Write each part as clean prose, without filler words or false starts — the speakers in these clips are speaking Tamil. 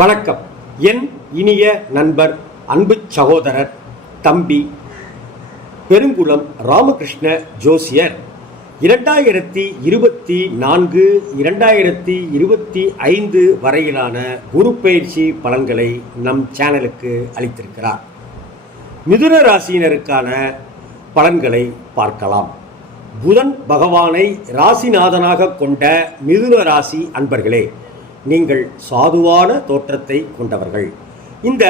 வணக்கம். என் இனிய நண்பர், அன்பு சகோதரர், தம்பி பெருங்குளம் ராமகிருஷ்ண ஜோசியர் 2024 2025 வரையிலான குரு பயிற்சி பலன்களை நம் சேனலுக்கு அளித்திருக்கிறார். மிதுன ராசியினருக்கான பலன்களை பார்க்கலாம். புதன் பகவானை ராசிநாதனாக கொண்ட மிதுன ராசி அன்பர்களே, நீங்கள் சாதுவான தோற்றத்தை கொண்டவர்கள். இந்த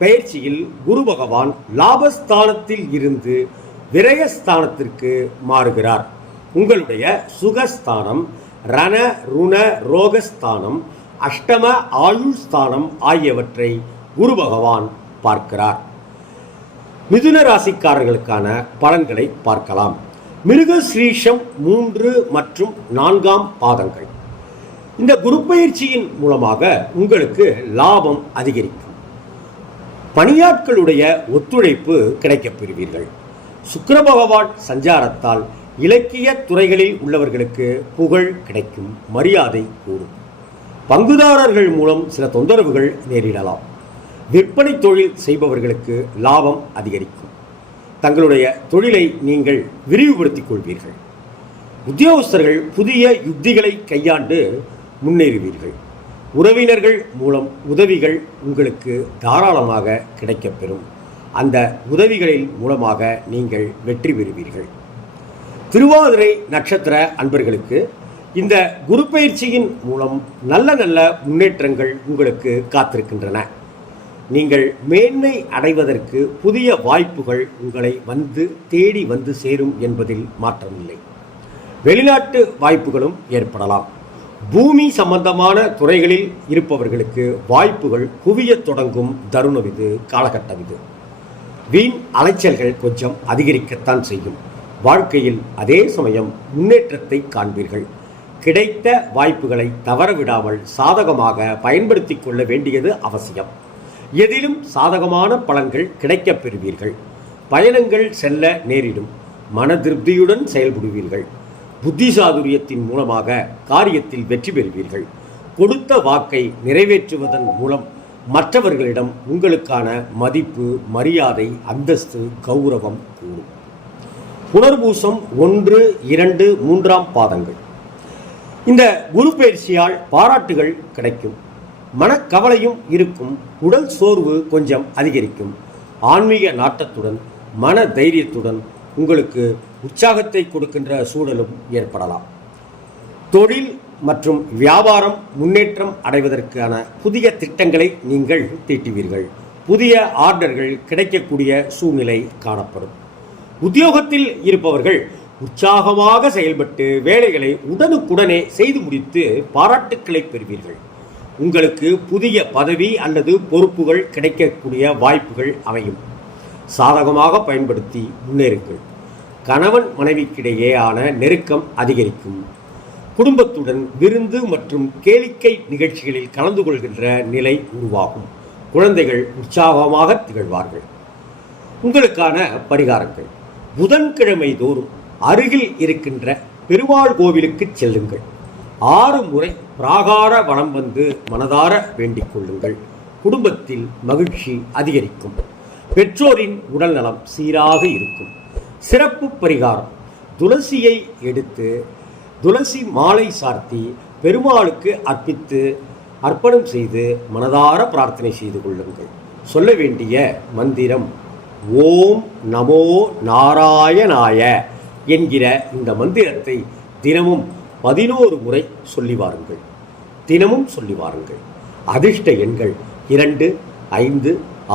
பயிற்சியில் குரு பகவான் லாபஸ்தானத்தில் இருந்து விரயஸ்தானத்திற்கு மாறுகிறார். உங்களுடைய சுகஸ்தானம், ரண ருண ரோகஸ்தானம், அஷ்டம ஆயுள்ஸ்தானம் ஆகியவற்றை குரு பகவான் பார்க்கிறார். மிதுன ராசிக்காரர்களுக்கான பலன்களை பார்க்கலாம். மிருகஸ்ரீஷம் 3 மற்றும் 4ஆம் பாதங்கள். இந்த குரு பயிற்சியின் மூலமாக உங்களுக்கு லாபம் அதிகரிக்கும். பணியாட்களுடைய ஒத்துழைப்பு கிடைக்கப் பெறுவீர்கள். சுக்கிர பகவான் சஞ்சாரத்தால் இலக்கிய துறைகளில் உள்ளவர்களுக்கு புகழ் கிடைக்கும், மரியாதை கூடும். பங்குதாரர்கள் மூலம் சில தொந்தரவுகள் நேரிடலாம். விற்பனை தொழில் செய்பவர்களுக்கு லாபம் அதிகரிக்கும். தங்களுடைய தொழிலை நீங்கள் விரிவுபடுத்திக் கொள்வீர்கள். உத்தியோகஸ்தர்கள் புதிய யுக்திகளை கையாண்டு முன்னேறுவீர்கள். உறவினர்கள் மூலம் உதவிகள் உங்களுக்கு தாராளமாக கிடைக்கப்பெறும். அந்த உதவிகளின் மூலமாக நீங்கள் வெற்றி பெறுவீர்கள். திருவாதிரை நட்சத்திர அன்பர்களுக்கு இந்த குரு பயிற்சியின் மூலம் நல்ல நல்ல முன்னேற்றங்கள் உங்களுக்கு காத்திருக்கின்றன. நீங்கள் மேன்மை அடைவதற்கு புதிய வாய்ப்புகள் உங்களை தேடி வந்து சேரும் என்பதில் மாற்றமில்லை. வெளிநாட்டு வாய்ப்புகளும் ஏற்படலாம். பூமி சம்பந்தமான துறைகளில் இருப்பவர்களுக்கு வாய்ப்புகள் குவியத் தொடங்கும் தருணம் இது, காலகட்டம் இது. வீண் அலைச்சல்கள் கொஞ்சம் அதிகரிக்கத்தான் செய்யும். வாழ்க்கையில் அதே சமயம் முன்னேற்றத்தை காண்பீர்கள். கிடைத்த வாய்ப்புகளை தவறவிடாமல் சாதகமாக பயன்படுத்தி கொள்ள வேண்டியது அவசியம். எதிலும் சாதகமான பலன்கள் கிடைக்கப் பெறுவீர்கள். பயணங்கள் செல்ல நேரிடும். மன திருப்தியுடன் செயல்படுவீர்கள். புத்திசாதுரியத்தின் மூலமாக காரியத்தில் வெற்றி பெறுவீர்கள். கொடுத்த வாக்கை நிறைவேற்றுவதன் மூலம் மற்றவர்களிடம் உங்களுக்கான மதிப்பு, மரியாதை, அந்தஸ்து, கௌரவம் கூடும். புனர்பூசம் 1, 2, 3ஆம் பாதங்கள். இந்த குரு பயிற்சியால் பாராட்டுகள் கிடைக்கும். மனக்கவலையும் இருக்கும். உடல் சோர்வு கொஞ்சம் அதிகரிக்கும். ஆன்மீக நாட்டத்துடன் மன தைரியத்துடன் உங்களுக்கு உற்சாகத்தை கொடுக்கின்ற சூழலும் ஏற்படலாம். தொழில் மற்றும் வியாபாரம் முன்னேற்றம் அடைவதற்கான புதிய திட்டங்களை நீங்கள் தீட்டுவீர்கள். புதிய ஆர்டர்கள் கிடைக்கக்கூடிய சூழ்நிலை காணப்படும். உத்தியோகத்தில் இருப்பவர்கள் உற்சாகமாக செயல்பட்டு வேலைகளை உடனுக்குடனே செய்து முடித்து பாராட்டுக்களை பெறுவீர்கள். உங்களுக்கு புதிய பதவி அல்லது பொறுப்புகள் கிடைக்கக்கூடிய வாய்ப்புகள் அமையும். சாதகமாக பயன்படுத்தி முன்னேறுங்கள். கணவன் மனைவிக்கிடையேயான நெருக்கம் அதிகரிக்கும். குடும்பத்துடன் விருந்து மற்றும் கேளிக்கை நிகழ்ச்சிகளில் கலந்து கொள்கின்ற நிலை உருவாகும். குழந்தைகள் உற்சாகமாக திகழ்வார்கள். உங்களுக்கான பரிகாரங்கள்: புதன்கிழமை தோறும் அருகில் இருக்கின்ற பெருமாள் கோவிலுக்கு செல்லுங்கள். 6 முறை பிராகார வலம் வந்து மனதார வேண்டிக் கொள்ளுங்கள். குடும்பத்தில் மகிழ்ச்சி அதிகரிக்கும். பெற்றோரின் உடல் நலம் சீராக இருக்கும். சிறப்பு பரிகாரம்: துளசியை எடுத்து துளசி மாலை சார்த்தி பெருமாளுக்கு அர்ப்பணம் செய்து மனதார பிரார்த்தனை செய்து கொள்ளுங்கள். சொல்ல வேண்டிய மந்திரம் ஓம் நமோ நாராயணாய என்கிற இந்த மந்திரத்தை தினமும் 11 முறை சொல்லி வாருங்கள். தினமும் சொல்லி வாருங்கள். அதிர்ஷ்ட எண்கள் 2, 5,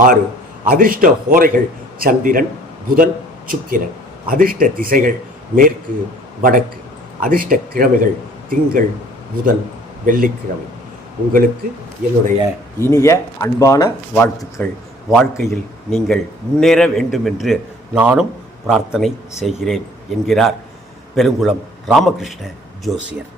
6. அதிர்ஷ்ட ஹோரைகள் சந்திரன், புதன், சுக்கிரன். அதிர்ஷ்ட திசைகள் மேற்கு, வடக்கு. அதிர்ஷ்ட கிழமைகள் திங்கள், புதன், வெள்ளிக்கிழமை. உங்களுக்கு என்னுடைய இனிய அன்பான வாழ்த்துக்கள். வாழ்க்கையில் நீங்கள் முன்னேற வேண்டும் என்று நானும் பிரார்த்தனை செய்கிறேன் என்கிறார் பெருங்குளம் ராமகிருஷ்ண ஜோசியர்.